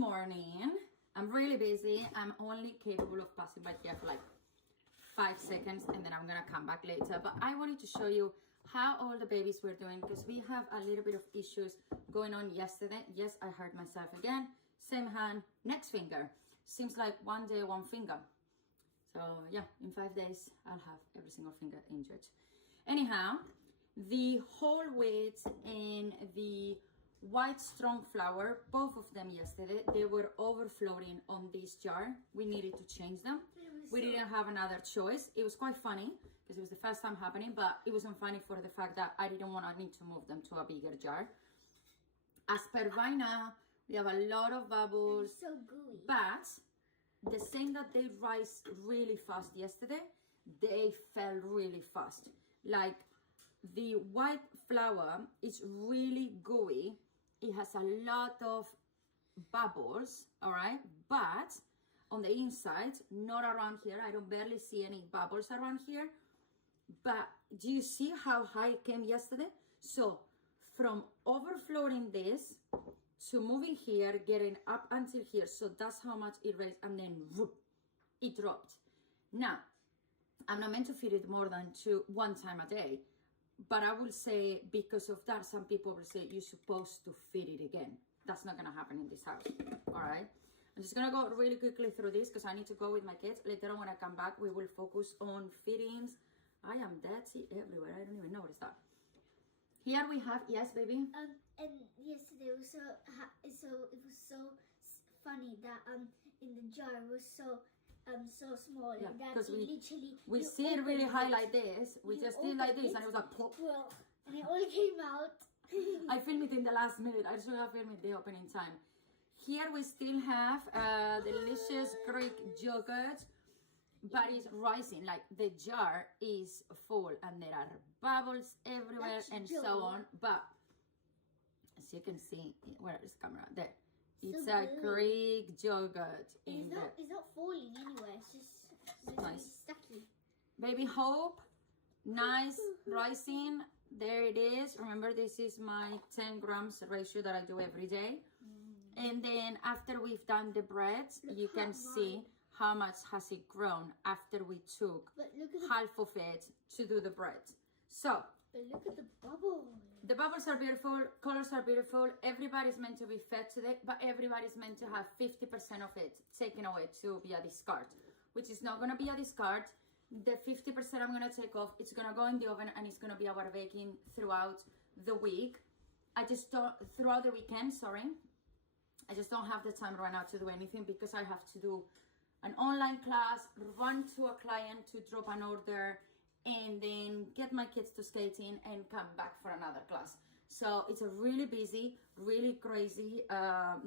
morning. I'm really busy. I'm only capable of passing by here for like 5 seconds and then I'm gonna come back later. But I wanted to show you how all the babies were doing because we have a little bit of issues going on yesterday. Yes, I hurt myself again. Same hand, next finger. Seems like one day, one finger. So yeah, in 5 days, I'll have every single finger injured. Anyhow, the whole wheat and the white strong flour, both of them yesterday, they were overflowing on this jar. We needed to change them. We didn't have another choice. It was quite funny because it was the first time happening, but it wasn't funny for the fact that I didn't want to need to move them to a bigger jar. As per by now, we have a lot of bubbles. So gooey. But the same that they rise really fast yesterday, they fell really fast. Like the white flour is really gooey. It has a lot of bubbles, all right? But on the inside, not around here. I don't barely see any bubbles around here. But do you see how high it came yesterday? So from overflowing this to moving here, getting up until here. So that's how much it raised, and then whoop, it dropped. Now, I'm not meant to feed it more than one time a day. But I will say, because of that, some people will say you're supposed to feed it again. That's not gonna happen in this house, all right? I'm just gonna go really quickly through this because I need to go with my kids. Later on when I come back, we will focus on feedings. I am dirty everywhere. I don't even know what is that. Here we have, yes, baby? And yesterday it was it was so funny that in the jar it was so small, Yeah, that because we you see it really opened high it. like this. We You just did like opened this it. and it was like plop. Well, and it all came out. I filmed it in the last minute. I should have filmed it the opening time. Here we still have delicious Greek yogurt, but it's rising. Like the jar is full and there are bubbles everywhere. That's and yogurt. so on. But as you can see, where is the camera? There. It's So a good. Greek yogurt in there. It's not falling anywhere. It's just Nice. stucky. Baby Hope, nice rising. There it is. Remember, this is my 10 grams ratio that I do every day. And then after we've done the bread, you can see how much has it grown after we took But look at half of it to do the bread. So But look at the bubble. the bubbles are beautiful, colors are beautiful. Everybody's meant to be fed today, but everybody's meant to have 50% of it taken away to be a discard, which is not going to be a discard. The 50% I'm going to take off, it's going to go in the oven and it's going to be our baking throughout the week. Throughout the weekend, sorry. I just don't have the time right now to do anything because I have to do an online class, run to a client to drop an order, and then get my kids to skating and come back for another class. So it's a really busy, really crazy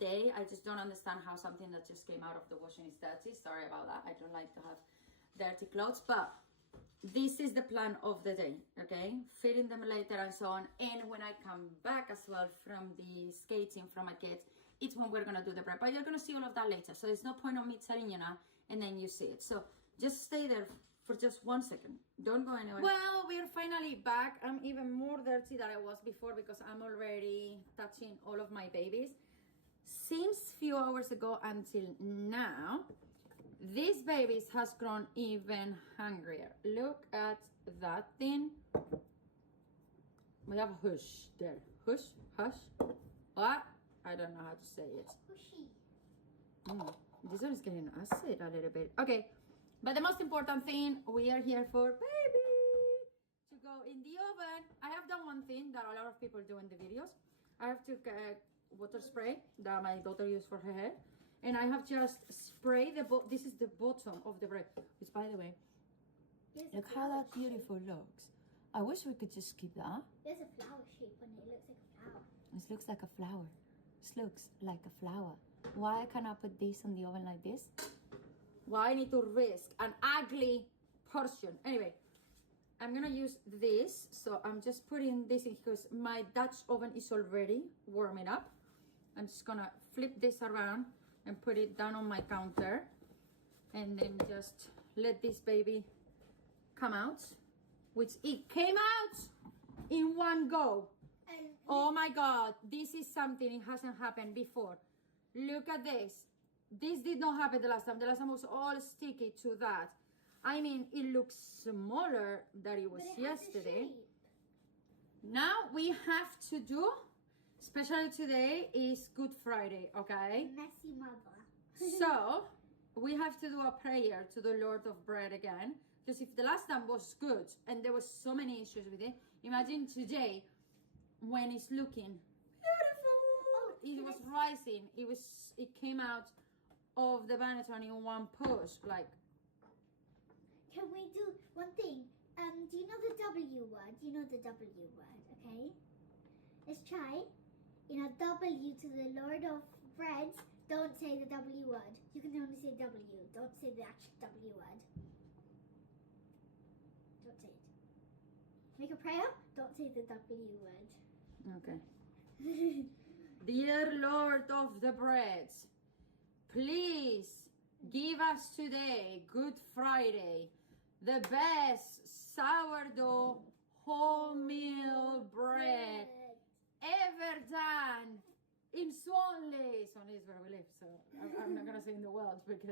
day. I just don't understand how something that just came out of the washing is dirty. Sorry about that. I don't like to have dirty clothes, but this is the plan of the day, okay? Feeding them later and so on. And when I come back as well from the skating from my kids, it's when we're gonna do the bread. But you're gonna see all of that later. So there's no point of me telling you now and then you see it. So just stay there for just 1 second. Don't go anywhere. Well, we're finally back. I'm even more dirty than I was before because I'm already touching all of my babies. Since few hours ago until now, this baby has grown even hungrier. Look at that thing. We have hush there. Hush, hush. What? I don't know how to say it. Pushy. This one is getting acid a little bit. Okay. But the most important thing, we are here for baby to go in the oven. I have done one thing that a lot of people do in the videos. I have to water spray that my daughter used for her hair. And I have just sprayed this is the bottom of the bread. Which, by the way, look how that beautiful looks. I wish we could just keep that. There's a flower shape on it. It looks like a flower. This looks like a flower. This looks like a flower. Why can't I put this on the oven like this? Why I need to risk an ugly portion? Anyway, I'm gonna use this. So I'm just putting this in because my Dutch oven is already warming up. I'm just gonna flip this around and put it down on my counter. And then just let this baby come out. Which it came out in one go. Oh my God, this is something, it hasn't happened before. Look at this. This did not happen the last time. The last time was all sticky to that. I mean, it looks smaller than it was yesterday. Now we have to do, especially today is Good Friday, okay? Messy mother. So we have to do a prayer to the Lord of Bread again. Because if the last time was good and there was so many issues with it, imagine today when it's looking beautiful. It was rising. It came out of the vanity in one push, like. Can we do one thing? Do you know the W word? You know the W word, okay? Let's try. W to the Lord of Breads. Don't say the W word. You can only say W. Don't say the actual W word. Don't say it. Make a prayer. Don't say the W word. Okay. Dear Lord of the Breads, please give us today, Good Friday, the best sourdough wholemeal bread ever done in Swanley. Swanley is where we live, so I'm not gonna say in the world because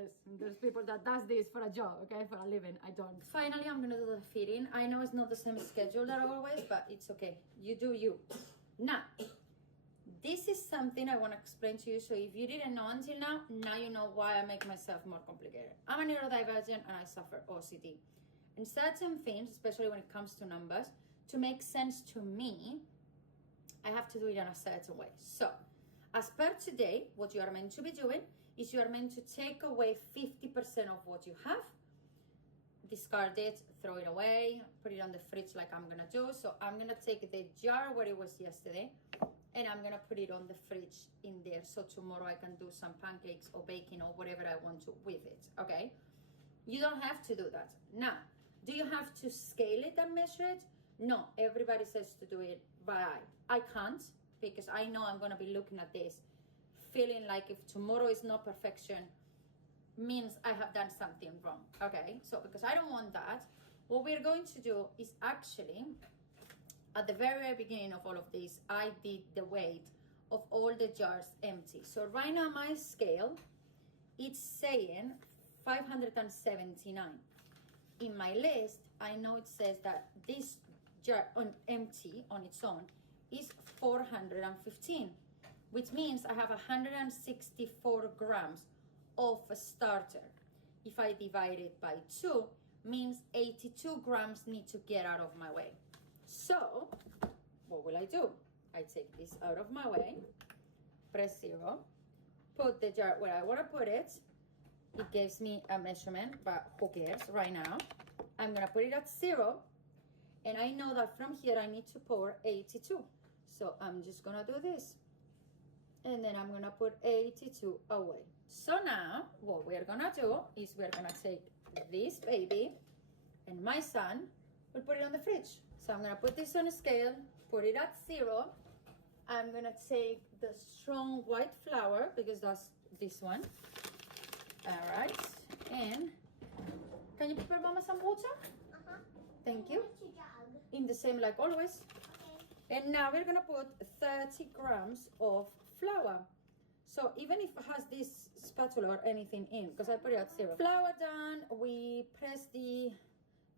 there's people that does this for a job, okay, for a living. I don't. Finally, I'm gonna do the feeding. I know it's not the same schedule that always, but it's okay. You do you. Now, this is something I want to explain to you. So if you didn't know until now, now you know why I make myself more complicated. I'm a neurodivergent and I suffer OCD. And certain things, especially when it comes to numbers, to make sense to me, I have to do it in a certain way. So, as per today, what you are meant to be doing is you are meant to take away 50% of what you have, discard it, throw it away, put it on the fridge like I'm gonna do. So I'm gonna take the jar where it was yesterday and I'm gonna put it on the fridge in there. So tomorrow I can do some pancakes or baking or whatever I want to with it, okay? You don't have to do that. Now, do you have to scale it and measure it? No, everybody says to do it by eye. I can't because I know I'm gonna be looking at this, feeling like if tomorrow is not perfection, means I have done something wrong, okay? So because I don't want that, what we're going to do is actually, at the very beginning of all of this, I did the weight of all the jars empty. So right now my scale, it's saying 579. In my list, I know it says that this jar on empty on its own is 415, which means I have 164 grams of a starter. If I divide it by 2, means 82 grams need to get out of my way. So, what will I do? I take this out of my way, press 0, put the jar where I want to put it. It gives me a measurement, but who cares right now? I'm gonna put it at 0, and I know that from here I need to pour 82. So I'm just gonna do this. And then I'm gonna put 82 away. So now, what we're gonna do is we're gonna take this baby, and my son will put it on the fridge. So I'm gonna put this on a scale, put it at 0. I'm gonna take the strong white flour, because that's this one. All right, and can you prepare Mama some water? Thank you. In the same like always. Okay. And now we're gonna put 30 grams of flour. So even if it has this spatula or anything in, because I put it at 0. Flour done, we press the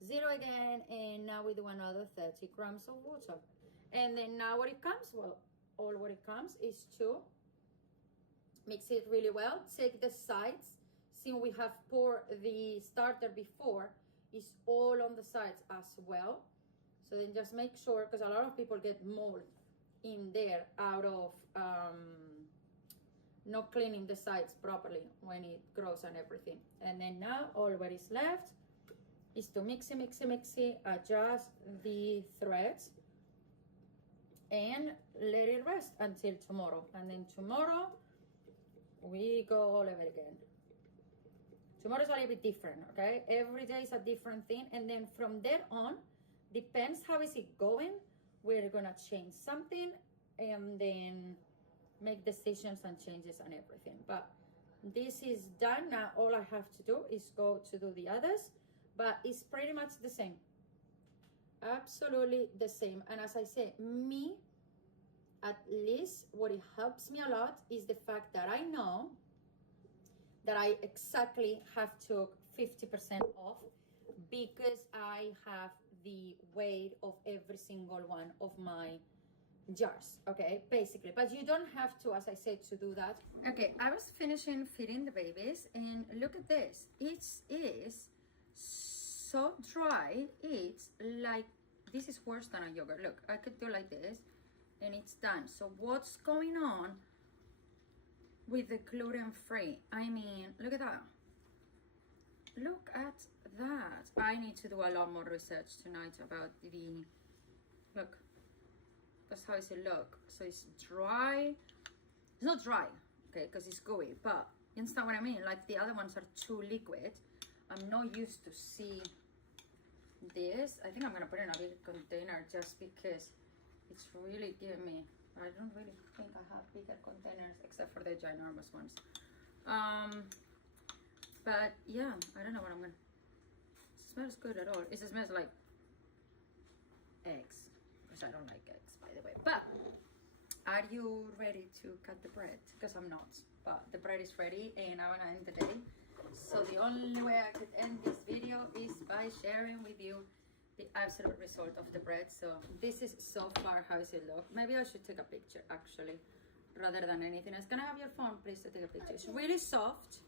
0 again, and now we do another 30 grams of water. And then now what it comes, well, all what it comes is to mix it really well. Take the sides, since we have poured the starter before, it's all on the sides as well. So then just make sure, because a lot of people get mold in there out of not cleaning the sides properly when it grows and everything. And then now all what is left is to mix it, adjust the threads and let it rest until tomorrow. And then tomorrow we go all over again. Tomorrow's a little bit different, okay? Every day is a different thing. And then from there on, depends how is it going, we're gonna change something and then make decisions and changes and everything. But this is done. Now all I have to do is go to do the others, but it's pretty much the same. Absolutely the same. And as I say, at least what it helps me a lot is the fact that I know that I exactly have to 50% off because I have the weight of every single one of my jars, okay, basically. But you don't have to, as I said, to do that. Okay, I was finishing feeding the babies, and look at this. It is so dry. It's like, this is worse than a yogurt. Look, I could do like this and it's done. So what's going on with the gluten-free? I mean, look at that. Look at that. I need to do a lot more research tonight about the, look, that's how it look. So it's dry. It's not dry, okay, because it's gooey, but you understand what I mean? Like the other ones are too liquid. I'm not used to see this. I think I'm gonna put it in a big container just because it's really giving me, I don't really think I have bigger containers except for the ginormous ones. But yeah, I don't know what I'm gonna, it smells good at all. It smells like eggs, because I don't like eggs, by the way. But are you ready to cut the bread? Because I'm not, but the bread is ready and I wanna end the day. So the only way I could end this video is by sharing with you the absolute result of the bread. So this is so far how does it look. Maybe I should take a picture actually, rather than anything else. Can I have your phone please to take a picture? It's really soft.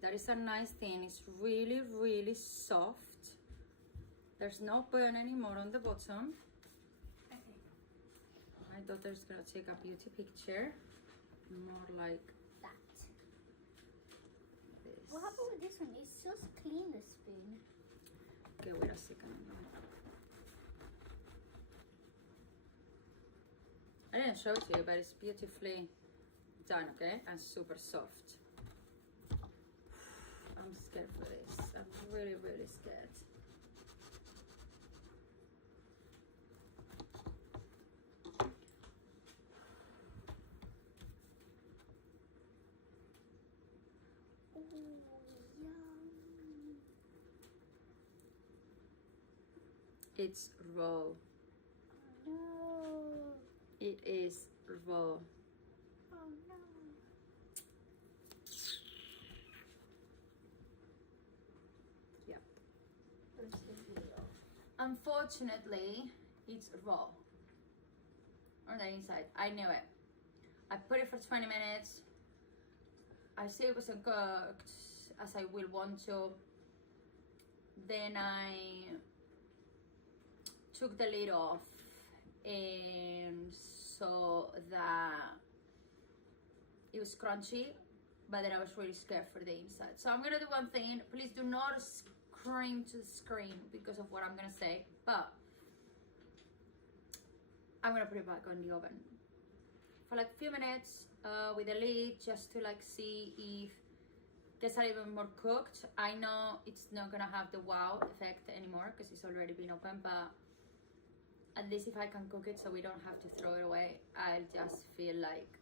That is a nice thing. It's really, really soft. There's no burn anymore on the bottom. Okay. My daughter's gonna take a beauty picture. More like That. this. What happened with this one? It's just clean, the spoon. Okay, wait a second. I didn't show it to you, but it's beautifully done, okay? And super soft. I'm scared for this. I'm really, really scared. Yum. It's raw. No. It is raw. Oh no. Yeah. Where's the video? Unfortunately, it's raw on the inside. I knew it. I put it for 20 minutes. I see it wasn't cooked as I will want to. Then I took the lid off and saw that it was crunchy, but then I was really scared for the inside. So I'm gonna do one thing. Please do not scream to the screen because of what I'm gonna say, but I'm gonna put it back on the oven for like a few minutes with the lid just to like see if it gets a little bit more cooked. I know it's not gonna have the wow effect anymore because it's already been open, but at least if I can cook it so we don't have to throw it away, I'll just feel like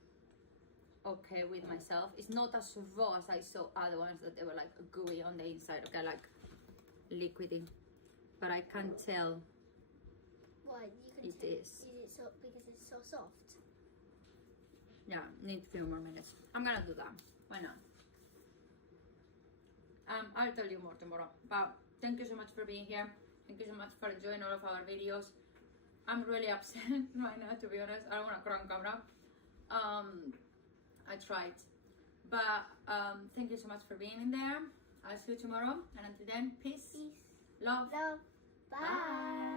okay with myself. It's not as raw as I saw other ones that they were like gooey on the inside, okay, like liquidy, but I can tell What you can it is. Is it so because it's so soft? Yeah, need a few more minutes. I'm gonna do that. Why not? I'll tell you more tomorrow. But thank you so much for being here. Thank you so much for enjoying all of our videos. I'm really upset right now, to be honest. I don't want to cry on camera. I tried, but thank you so much for being in there. I'll see you tomorrow, and until then, peace. Peace. Love. Love. Bye. Bye.